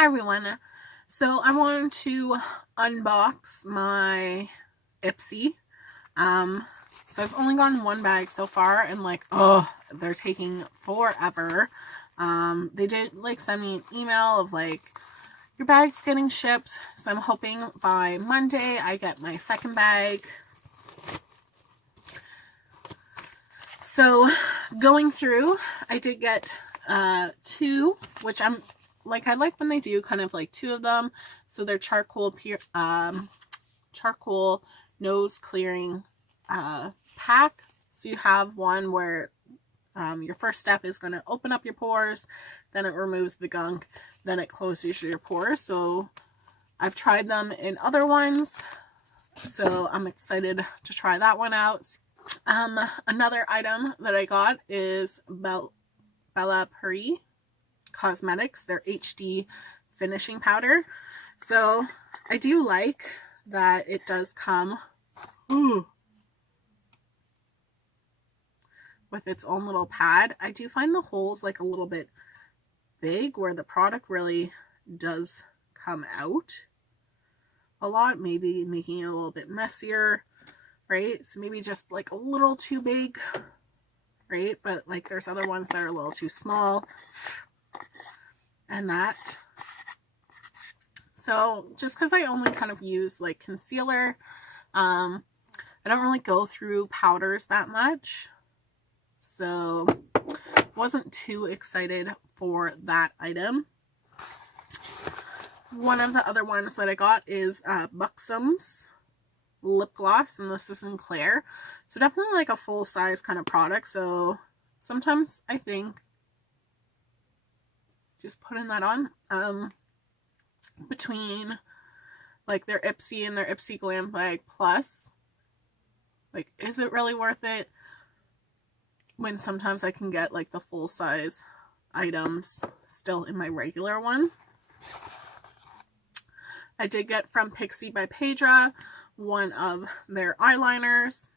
Hi everyone. So I wanted to unbox my IPSY. So I've only gotten one bag so far and they're taking forever. They did send me an email of your bag's getting shipped. So I'm hoping by Monday I get my second bag. So going through, I did get two, which I like when they do kind of two of them. So they're charcoal nose clearing pack. So you have one where your first step is going to open up your pores, then it removes the gunk, then it closes your pores. So I've tried them in other ones, so I'm excited to try that one out. Another item that I got is Bella Paris Cosmetics, their HD finishing powder. So I do like that it does come with its own little pad. I do find the holes a little bit big where the product really does come out a lot, maybe making it a little bit messier, right? So maybe just a little too big, right? But there's other ones that are a little too small and that. So just because I only kind of use concealer, I don't really go through powders that much. So wasn't too excited for that item. One of the other ones that I got is Buxom's lip gloss, and this is in Claire. So definitely a full size kind of product. So sometimes I think just putting that on between their IPSY and their IPSY Glam Bag Plus, is it really worth it when sometimes I can get the full size items still in my regular one. I did get from IPSY by Pedra one of their eyeliners,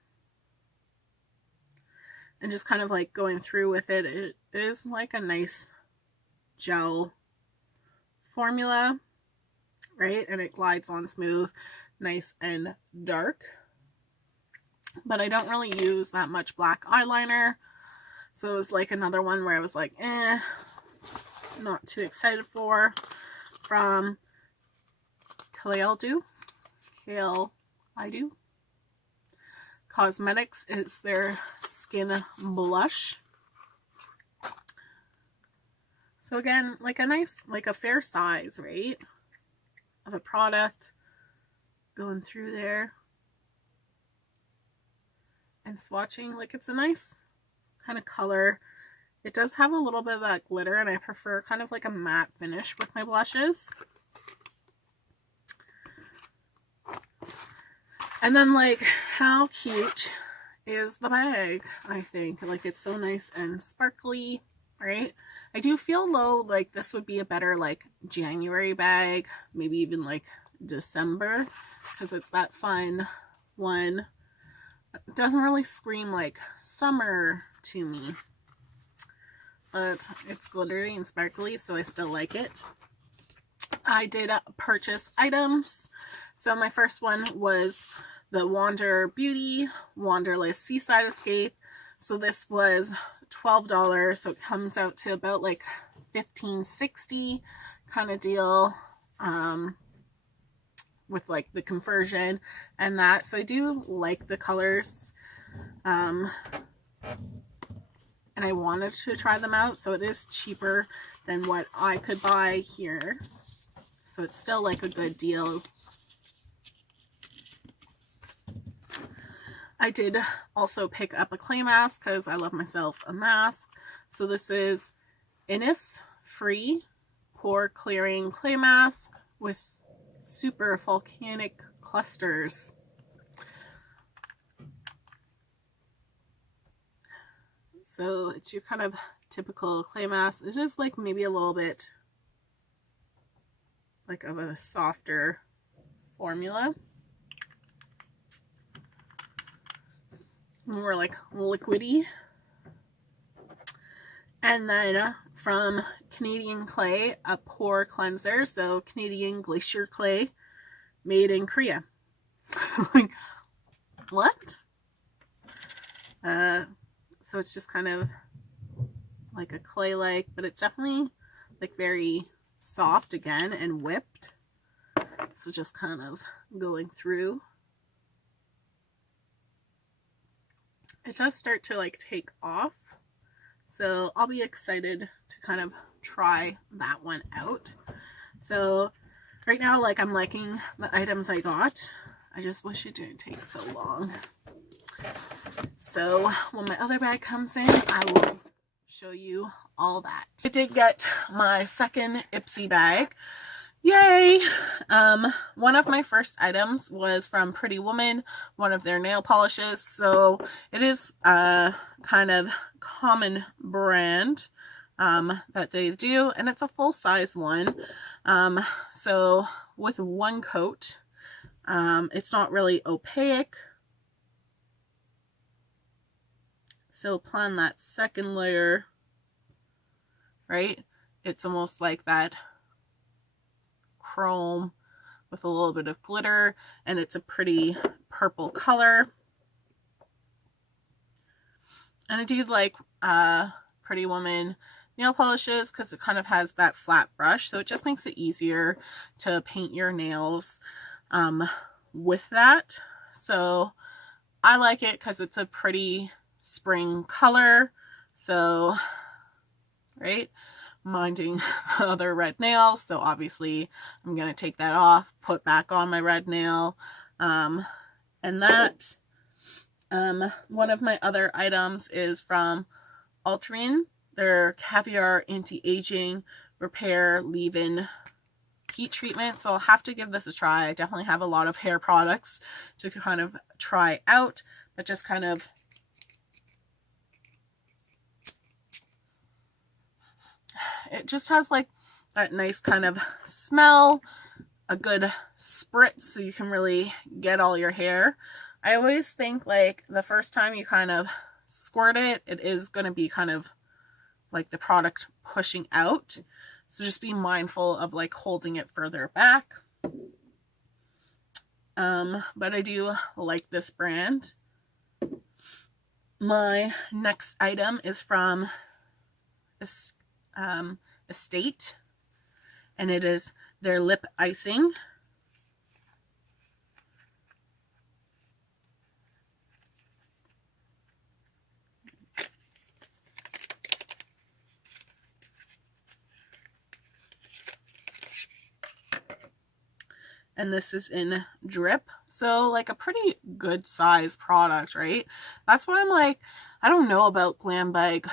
and just kind of going through with it. It is a nice gel formula, right? And it glides on smooth, nice and dark. But I don't really use that much black eyeliner, so it was another one where I was not too excited for. From Kale I Do Cosmetics is their skin blush. So again, a nice, a fair size, right, of a product. Going through there and swatching, it's a nice kind of color. It does have a little bit of that glitter, and I prefer kind of a matte finish with my blushes. And then how cute is the bag? I think it's so nice and sparkly, right? I do feel though this would be a better January bag, maybe even December, because it's that fun one. It doesn't really scream summer to me, but it's glittery and sparkly, so I still like it. I did purchase items. So my first one was the Wander Beauty Wanderlust Seaside Escape. So this was $12, so it comes out to about $15.60 kind of deal, with the conversion and that. So I do like the colors, and I wanted to try them out. So it is cheaper than what I could buy here, so it's still a good deal. I did also pick up a clay mask because I love myself a mask. So this is Innisfree Pore Clearing Clay Mask with Super Volcanic Clusters. So it's your kind of typical clay mask. It is maybe a little bit of a softer formula, more liquidy. And then from Canadian Clay, a pore cleanser. So Canadian Glacier Clay, made in Korea. Like, what? So it's just kind of like a clay-like, but it's definitely like very soft again and whipped. So just kind of going through. It does start to like take off. So I'll be excited to kind of try that one out. So right now, like, I'm liking the items I got. I just wish it didn't take so long. So when my other bag comes in, I will show you all that. I did get my second IPSY bag. Yay! One of my first items was from Pretty Woman, one of their nail polishes. So it is a kind of common brand that they do, and it's a full-size one. So with one coat, it's not really opaque. So applying that second layer, right? It's almost like that chrome with a little bit of glitter, and it's a pretty purple color. And I do like Pretty Woman nail polishes because it kind of has that flat brush, so it just makes it easier to paint your nails with that. So I like it because it's a pretty spring color. So, right, minding the other red nails, so obviously I'm gonna take that off, put back on my red nail. And that one of my other items is from Altrin, their Caviar Anti-Aging Repair Leave-In Heat Treatment. So I'll have to give this a try. I definitely have a lot of hair products to kind of try out, but just kind of it just has like that nice kind of smell, a good spritz, so you can really get all your hair. I always think like the first time you kind of squirt it, it is going to be kind of like the product pushing out. So just be mindful of like holding it further back. But I do like this brand. My next item is from Estate, and it is their lip icing. And this is in Drip, so like a pretty good size product, right? That's why I'm like, I don't know about Glam Bag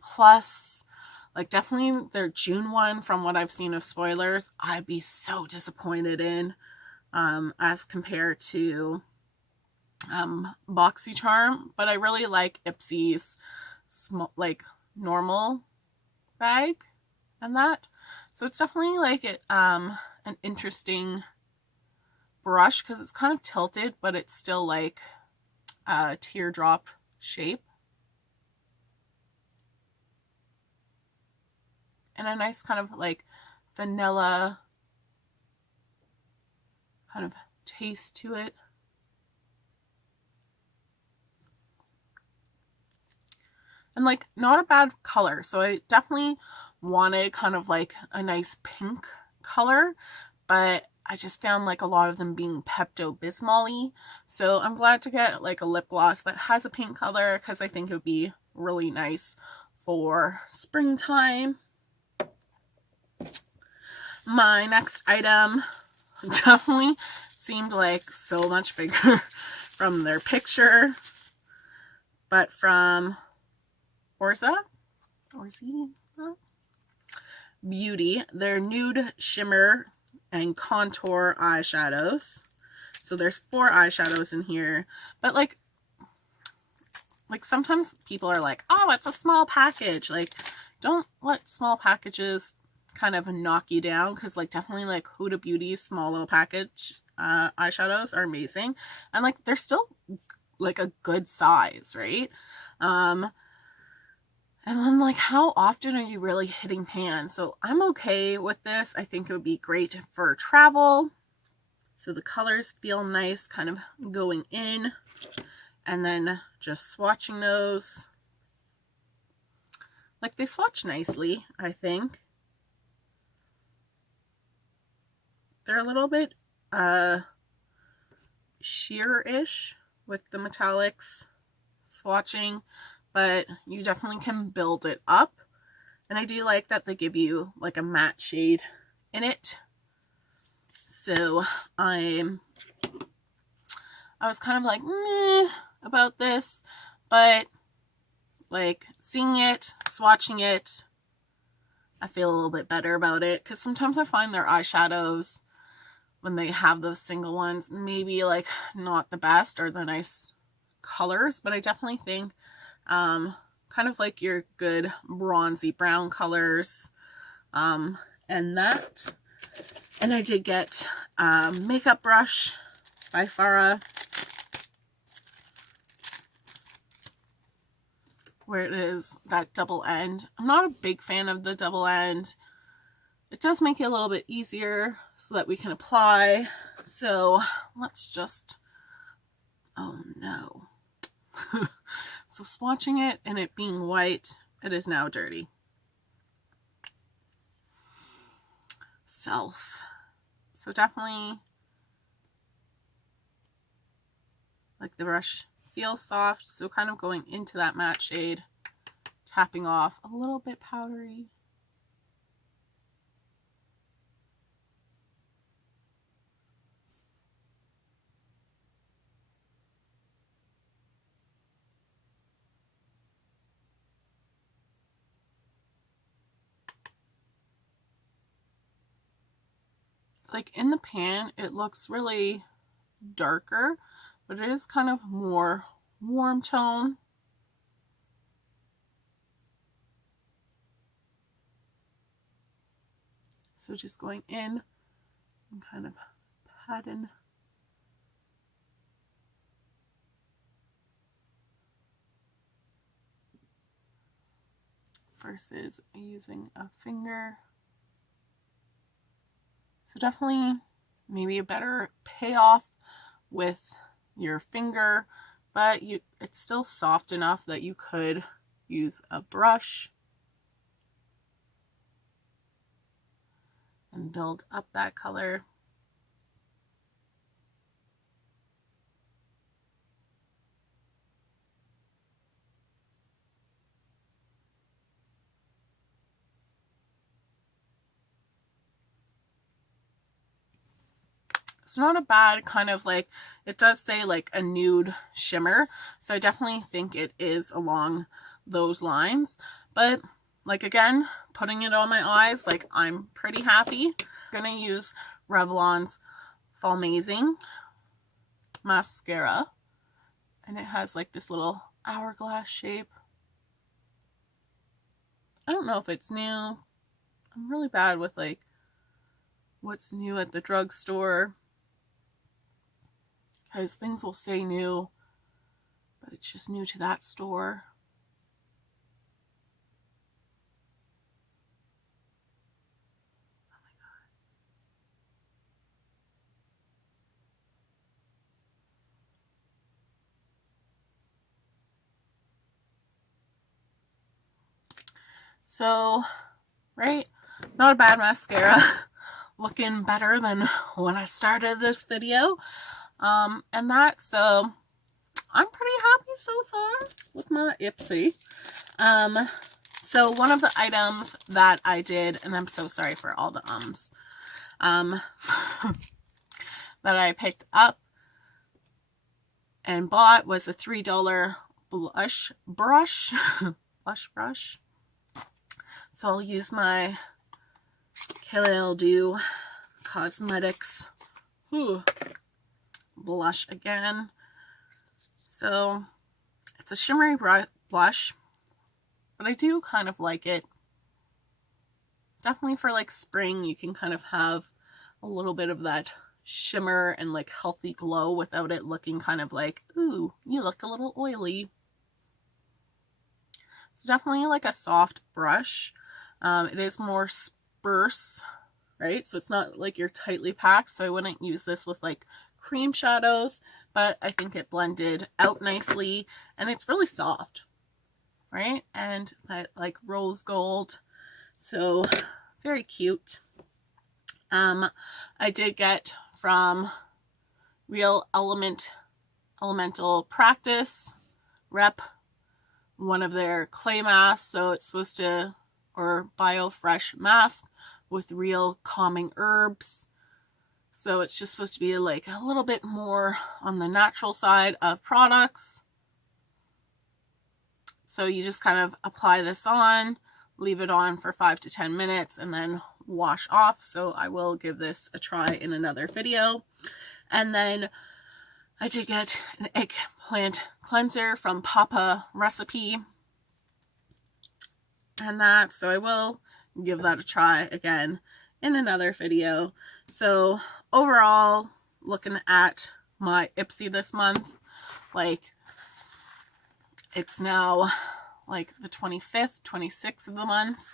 Plus. Like, definitely their June one, from what I've seen of spoilers, I'd be so disappointed in as compared to BoxyCharm. But I really like IPSY's small, like, normal bag and that. So it's definitely like an interesting brush because it's kind of tilted, but it's still like a teardrop shape. And a nice kind of like vanilla kind of taste to it. And like not a bad color. So I definitely wanted kind of like a nice pink color, but I just found like a lot of them being Pepto-Bismol-y. So I'm glad to get like a lip gloss that has a pink color because I think it would be really nice for springtime. My next item definitely seemed like so much bigger from their picture, but from Orza Beauty, their nude shimmer and contour eyeshadows. So there's 4 eyeshadows in here, but like sometimes people are like, oh, it's a small package. Like, don't let small packages kind of knock you down, because like definitely like Huda Beauty's small little package eyeshadows are amazing, and like they're still like a good size, right? And then like, how often are you really hitting pan? So I'm okay with this. I think it would be great for travel. So the colors feel nice kind of going in, and then just swatching those. Like, they swatch nicely, I think. They're a little bit sheer-ish with the metallics swatching, but you definitely can build it up. And I do like that they give you like a matte shade in it. So I was kind of like meh about this, but like seeing it, swatching it, I feel a little bit better about it, because sometimes I find their eyeshadows, when they have those single ones, maybe like not the best or the nice colors, but I definitely think kind of like your good bronzy brown colors, and that. And I did get a makeup brush by Farah, where it is that double end. I'm not a big fan of the double end. It does make it a little bit easier so that we can apply. So let's just, oh no. So swatching it and it being white, it is now dirty. So definitely, like, the brush feels soft, so kind of going into that matte shade, tapping off a little bit powdery. Like, in the pan, it looks really darker, but it is kind of more warm tone. So just going in and kind of patting. Versus using a finger. So definitely maybe a better payoff with your finger, but it's still soft enough that you could use a brush and build up that color. It's not a bad kind of, like, it does say like a nude shimmer, so I definitely think it is along those lines. But like, again, putting it on my eyes, like, I'm pretty happy. I'm gonna use Revlon's Falmazing mascara, and it has like this little hourglass shape. I don't know if it's new. I'm really bad with like what's new at the drugstore, because things will say new, but it's just new to that store. Oh my God. So, right? Not a bad mascara. Looking better than when I started this video. And that, so I'm pretty happy so far with my IPSY. So one of the items that I did, and I'm so sorry for all the that I picked up and bought, was a $3 blush brush. Blush brush. So I'll use my Kale Cosmetics blush again. So it's a shimmery blush, but I do kind of like it. Definitely for like spring, you can kind of have a little bit of that shimmer and like healthy glow without it looking kind of like, ooh, you look a little oily. So definitely like a soft brush. It is more sparse, right? So it's not like you're tightly packed. So I wouldn't use this with like cream shadows, but I think it blended out nicely and it's really soft, right? And that like rose gold. So very cute. I did get from Real Elemental Practice Rep one of their clay masks. So it's supposed to, or BioFresh mask with real calming herbs. So it's just supposed to be like a little bit more on the natural side of products. So you just kind of apply this on, leave it on for 5 to 10 minutes, and then wash off. So I will give this a try in another video. And then I did get an eggplant cleanser from Papa Recipe. And that, so I will give that a try again in another video. So overall, looking at my IPSY this month, like it's now like the 25th, 26th of the month.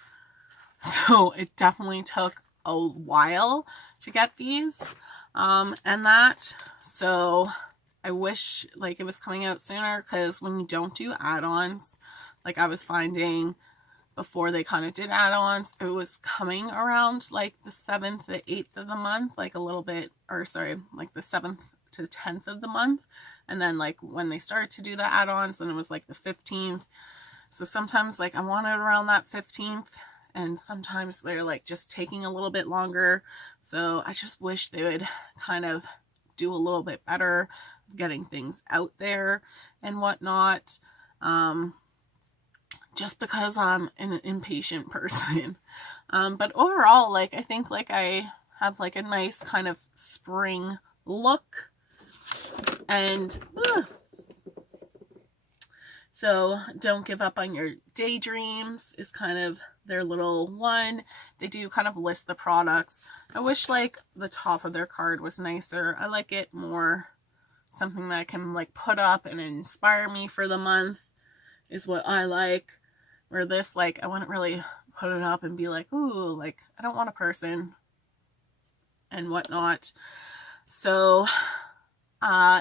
So it definitely took a while to get these. And that, so I wish like it was coming out sooner, because when you don't do add-ons, like I was finding before they kind of did add-ons, it was coming around like the 7th, the 8th of the month, like a little bit, or sorry, like the 7th to 10th of the month. And then like when they started to do the add-ons, then it was like the 15th. So sometimes like I want it around that 15th, and sometimes they're like just taking a little bit longer. So I just wish they would kind of do a little bit better getting things out there and whatnot. Just because I'm an impatient person. But overall, like I think like I have like a nice kind of spring look. And so don't give up on your daydreams is kind of their little one. They do kind of list the products. I wish like the top of their card was nicer. I like it more something that I can like put up and inspire me for the month is what I like. Where this, like, I wouldn't really put it up and be like, ooh, like, I don't want a person and whatnot. So,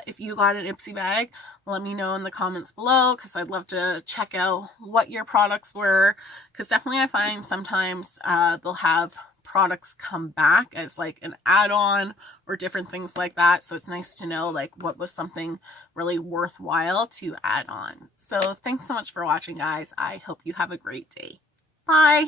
if you got an IPSY bag, let me know in the comments below, because I'd love to check out what your products were. Because definitely I find sometimes they'll have products come back as like an add-on or different things like that. So it's nice to know like what was something really worthwhile to add on. So thanks so much for watching, guys. I hope you have a great day. Bye.